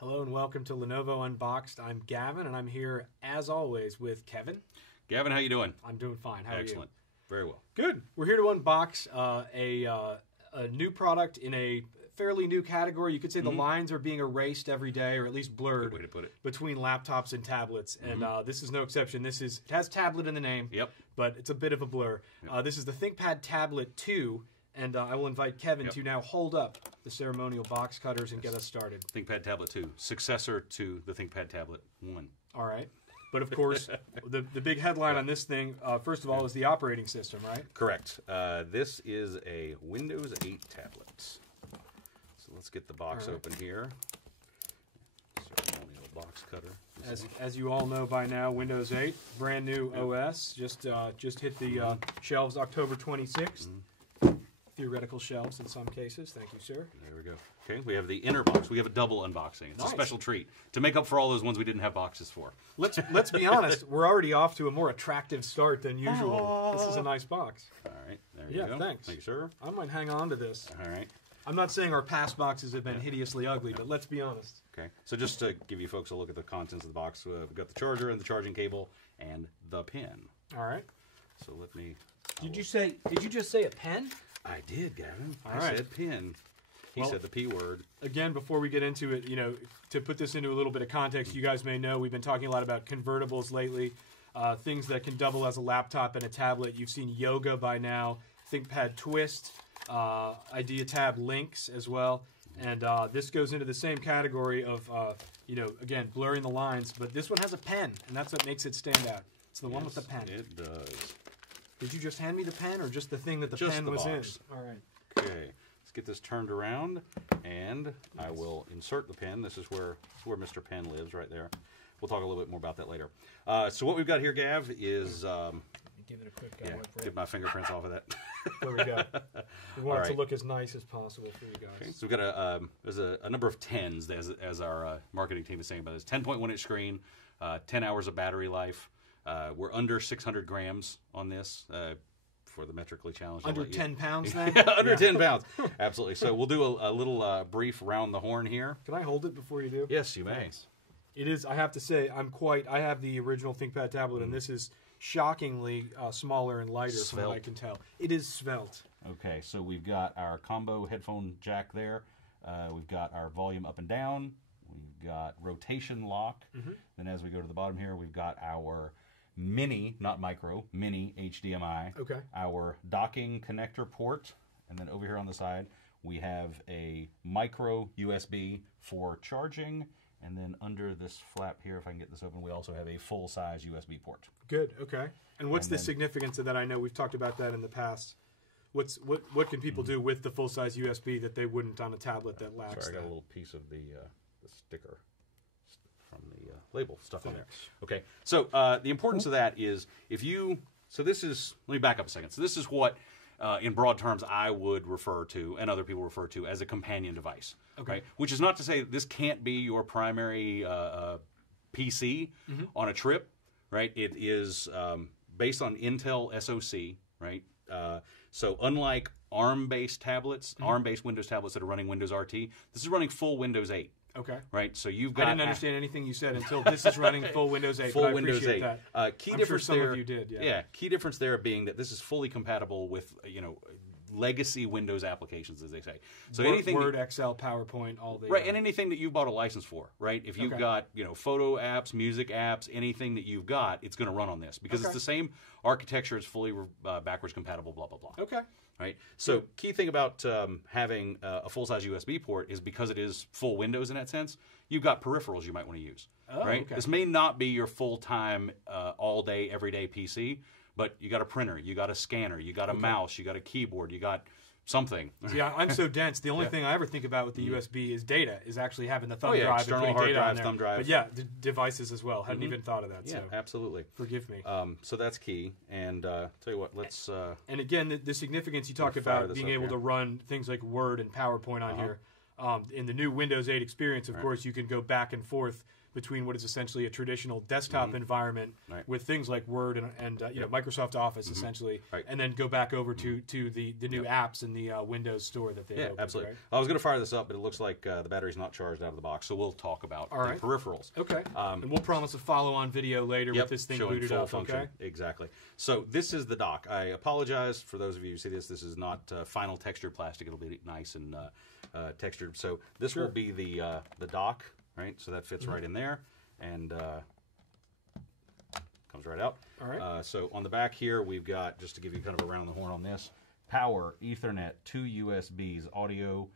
Hello and welcome to Lenovo Unboxed. I'm Gavin, and I'm here, as always, with Kevin. Gavin, how you doing? I'm doing fine. How Excellent. are you? Very well. Good. We're here to unbox a new product in a fairly new category. You could say the lines are being erased every day, or at least blurred, Good way to put it. between laptops and tablets. And this is no exception. It has tablet in the name, but it's a bit of a blur. This is the ThinkPad Tablet 2. And I will invite Kevin to now hold up the ceremonial box cutters and get us started. ThinkPad Tablet 2, successor to the ThinkPad Tablet 1. All right. But of course, the big headline on this thing, first of all, is the operating system, right? Correct. This is a Windows 8 tablet. So let's get the box open here. Ceremonial box cutter. As you all know by now, Windows 8, brand new OS, just hit the shelves October 26th. Theoretical shelves in some cases. Thank you, sir. There we go. Okay, we have the inner box. We have a double unboxing. It's a special treat to make up for all those ones we didn't have boxes for. Let's be honest. We're already off to a more attractive start than usual. This is a nice box. All right, there you go. Yeah, thanks. Thank you, sir. I might hang on to this. All right. I'm not saying our past boxes have been hideously ugly, but let's be honest. Okay, so just to give you folks a look at the contents of the box, we've got the charger and the charging cable and the pen. All right. So let me... Did you just say a pen? I did, Gavin. All I right. said pin. He said the P word. Again, before we get into it, to put this into a little bit of context, you guys may know we've been talking a lot about convertibles lately, things that can double as a laptop and a tablet. You've seen Yoga by now, ThinkPad Twist, IdeaTab Links as well, and this goes into the same category of, again, blurring the lines, but this one has a pen, and that's what makes it stand out. It's the one with the pen. It does. Did you just hand me the pen, or just the thing that the Just pen the was box. in? All right. Okay, let's get this turned around, and I will insert the pen. This is where Mr. Pen lives, right there. We'll talk a little bit more about that later. So what we've got here, Gav, is... Give it a quick get my fingerprints off of that. There we go. We want it to look as nice as possible for you guys. Okay, so we've got there's a number of 10s, as our marketing team is saying about this. 10.1-inch screen, 10 hours of battery life. We're under 600 grams on this for the metrically challenged. Under 10 pounds, then? Under 10 pounds. Absolutely. So we'll do a little brief round the horn here. Can I hold it before you do? Yes, you may. Thanks. It is, I have to say, I have the original ThinkPad tablet, and this is shockingly smaller and lighter from what I can tell. It is svelte. Okay, so we've got our combo headphone jack there. We've got our volume up and down. We've got rotation lock. Then as we go to the bottom here, we've got our mini, not micro, mini HDMI. Okay. Our docking connector port. And then over here on the side, we have a micro USB for charging. And then under this flap here, if I can get this open, we also have a full-size USB port. Good, okay. And what's the significance of that? I know we've talked about that in the past. What can people do with the full-size USB that they wouldn't on a tablet that lacks Sorry, I got a little piece of the sticker from the label stuff on there. Okay, so the importance of that is let me back up a second. So this is what, in broad terms, I would refer to, and other people refer to, as a companion device. Okay. Right? Which is not to say this can't be your primary PC on a trip, right? It is based on Intel SoC, right? So unlike ARM-based tablets, ARM-based Windows tablets that are running Windows RT, this is running full Windows 8. Okay. Right, so you've got... I didn't understand anything you said until this is running full Windows 8. Full Windows 8. That. Key I'm difference sure some there, of you did, key difference there being that this is fully compatible with, legacy Windows applications, as they say. So Word, Excel, PowerPoint, all the... Right, and anything that you bought a license for, right? If you've got, photo apps, music apps, anything that you've got, it's going to run on this. Because it's the same architecture, it's fully backwards compatible, blah, blah, blah. Okay. Right? So key thing about having a full-size USB port is because it is full Windows in that sense, you've got peripherals you might want to use. Oh, right? Okay. This may not be your full-time, all-day, everyday PC, but you got a printer, you got a scanner, you got a mouse, you got a keyboard, you got something. Yeah, I'm so dense. The only thing I ever think about with the USB is data, is actually having the thumb drive external and putting hard data drive, on there. thumb drive. But yeah, the devices as well. Hadn't even thought of that. Yeah, so absolutely. Forgive me. So that's key. And tell you what, let's... and again, the significance you talk about being able to run things like Word and PowerPoint on here. In the new Windows 8 experience, of course, you can go back and forth between what is essentially a traditional desktop environment with things like Word and you know, Microsoft Office essentially, and then go back over to the new apps in the Windows Store that they opened, absolutely. Right? I was going to fire this up, but it looks like the battery's not charged out of the box, so we'll talk about the peripherals. Okay. And we'll promise a follow-on video later with this thing booted up. Function. Okay. Exactly. So this is the dock. I apologize for those of you who see this. This is not final textured plastic. It'll be nice and textured. So this will be the dock, right? So that fits right in there and comes right out. All right. So on the back here, we've got, just to give you kind of a round the horn on this, power, Ethernet, 2 USBs, audio,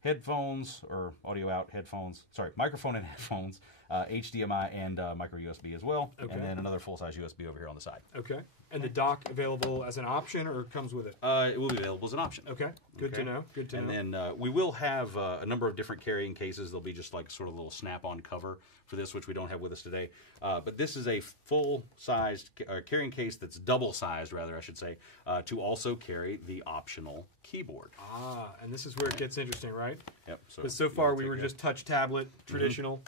headphones, or audio out headphones, sorry, microphone and headphones, HDMI and micro USB as well, and then another full-size USB over here on the side. Okay. And the dock available as an option or comes with it? It will be available as an option. Okay. Good to know. Good to know. And then we will have a number of different carrying cases. They'll be just like sort of a little snap-on cover for this, which we don't have with us today. But this is a full-sized carrying case that's double-sized, rather, I should say, to also carry the optional keyboard. Ah, and this is where it gets interesting, right? Yep. Because so far we were just touch tablet, traditional.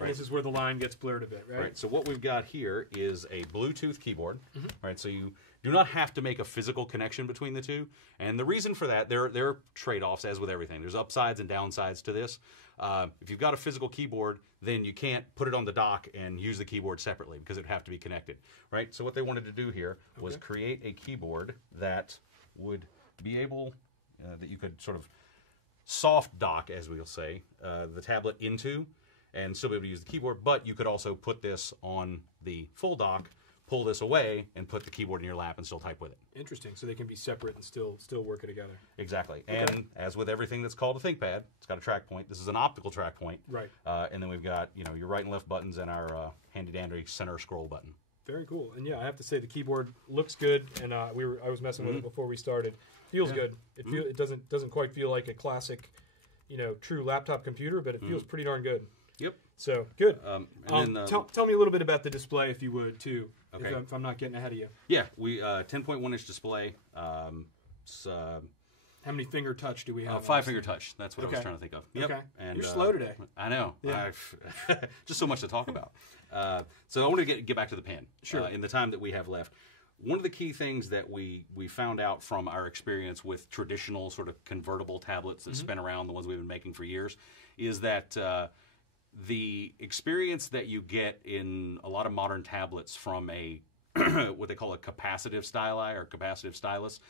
And this is where the line gets blurred a bit, right? Right. So what we've got here is a Bluetooth keyboard. Right. So you do not have to make a physical connection between the two. And the reason for that, there are trade-offs, as with everything. There's upsides and downsides to this. If you've got a physical keyboard, then you can't put it on the dock and use the keyboard separately because it would have to be connected. Right. So what they wanted to do here was create a keyboard that would be able, that you could sort of soft dock, as we'll say, the tablet into, and still be able to use the keyboard, but you could also put this on the full dock, pull this away, and put the keyboard in your lap and still type with it. Interesting. So they can be separate and still work it together. Exactly. Okay. And as with everything that's called a ThinkPad, it's got a track point. This is an optical track point. Right. And then we've got, you know, your right and left buttons and our handy-dandy center scroll button. Very cool. And yeah, I have to say the keyboard looks good, and I was messing with it before we started. Feels good. It doesn't quite feel like a classic, you know, true laptop computer, but it feels pretty darn good. Yep. So good. Tell me a little bit about the display, if you would, too. Okay. If I'm not getting ahead of you. Yeah, we 10.1-inch display. How many finger touch do we have? 5-finger touch. That's what I was trying to think of. Yep. Okay. And, you're slow today. I know. Yeah. Just so much to talk about. So I want to get back to the pen. Sure. In the time that we have left. One of the key things that we found out from our experience with traditional sort of convertible tablets that spin around, the ones we've been making for years, is that the experience that you get in a lot of modern tablets from a what they call a capacitive styli or capacitive stylus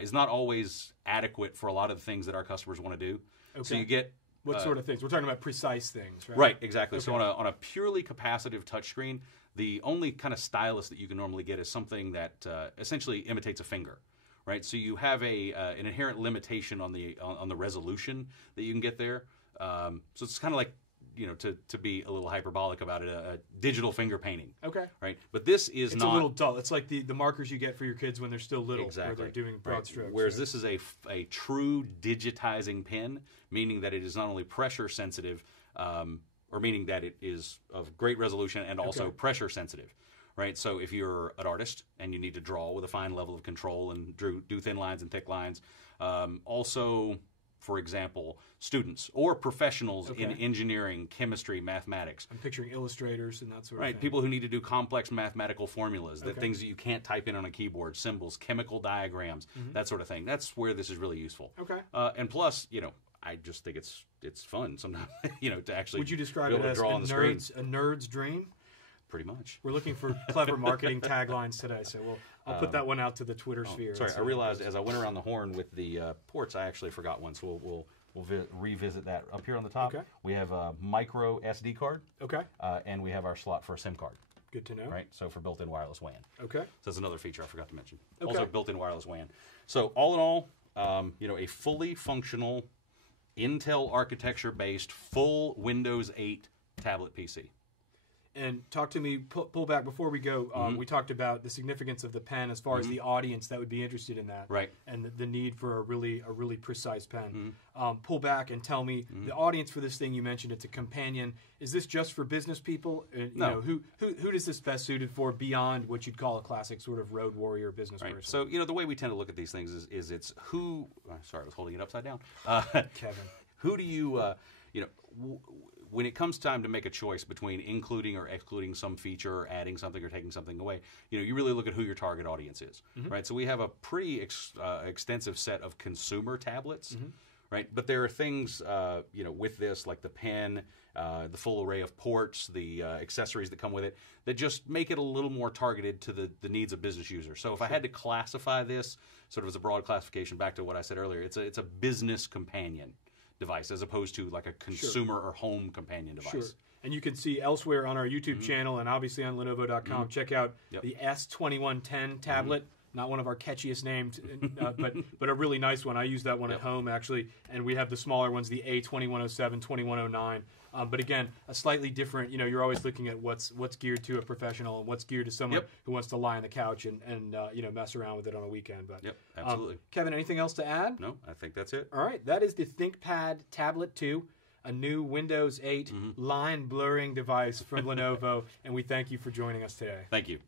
is not always adequate for a lot of the things that our customers want to do. Okay. So you get what sort of things? We're talking about precise things, right? Right, exactly. Okay. So on a purely capacitive touchscreen, the only kind of stylus that you can normally get is something that essentially imitates a finger, right? So you have an inherent limitation on the resolution that you can get there. So it's kind of like, you know, to be a little hyperbolic about it, a digital finger painting. Okay. Right? But this is it's a little dull. It's like the markers you get for your kids when they're still little, where they're doing broad strokes. Whereas this is a true digitizing pen, meaning that it is not only pressure sensitive, or meaning that it is of great resolution and also pressure sensitive. Right? So if you're an artist and you need to draw with a fine level of control and do thin lines and thick lines, also, for example, students or professionals in engineering, chemistry, mathematics. I'm picturing illustrators and that sort of thing. Right, people who need to do complex mathematical formulas, the things that you can't type in on a keyboard, symbols, chemical diagrams, that sort of thing. That's where this is really useful. Okay. And plus, you know, I just think it's fun sometimes, you know, to actually Would you describe be able it as to draw on the screen. A nerd's dream? Pretty much. We're looking for clever marketing taglines today, so I'll put that one out to the Twitter sphere. Sorry, I realized as I went around the horn with the ports, I actually forgot one, so we'll revisit that. Up here on the top, we have a micro SD card. Okay. And we have our slot for a SIM card. Good to know. Right, so for built-in wireless WAN. Okay. So that's another feature I forgot to mention. Okay. Also built-in wireless WAN. So all in all, you know, a fully functional Intel architecture-based full Windows 8 tablet PC. And talk to me, pull back before we go. We talked about the significance of the pen as far as the audience that would be interested in that, right? And the need for a really precise pen. Pull back and tell me the audience for this thing. You mentioned it's a companion. Is this just for business people? You know, who does this best suited for beyond what you'd call a classic sort of road warrior business person? So you know the way we tend to look at these things is it's who. Sorry, I was holding it upside down. Kevin, who do you you know? when it comes time to make a choice between including or excluding some feature, or adding something or taking something away, you really look at who your target audience is, right? So we have a pretty extensive set of consumer tablets, right? But there are things, with this, like the pen, the full array of ports, the accessories that come with it, that just make it a little more targeted to the needs of business users. So if I had to classify this sort of as a broad classification, back to what I said earlier, it's a business companion device as opposed to like a consumer or home companion device. Sure. And you can see elsewhere on our YouTube channel and obviously on Lenovo.com, check out the S2110 tablet. Not one of our catchiest names, but a really nice one. I use that one at home, actually. And we have the smaller ones, the A2107, 2109. But again, a slightly different, you're always looking at what's geared to a professional and what's geared to someone who wants to lie on the couch and mess around with it on a weekend. But absolutely. Kevin, anything else to add? No, I think that's it. All right, that is the ThinkPad Tablet 2, a new Windows 8 line blurring device from Lenovo, and we thank you for joining us today. Thank you.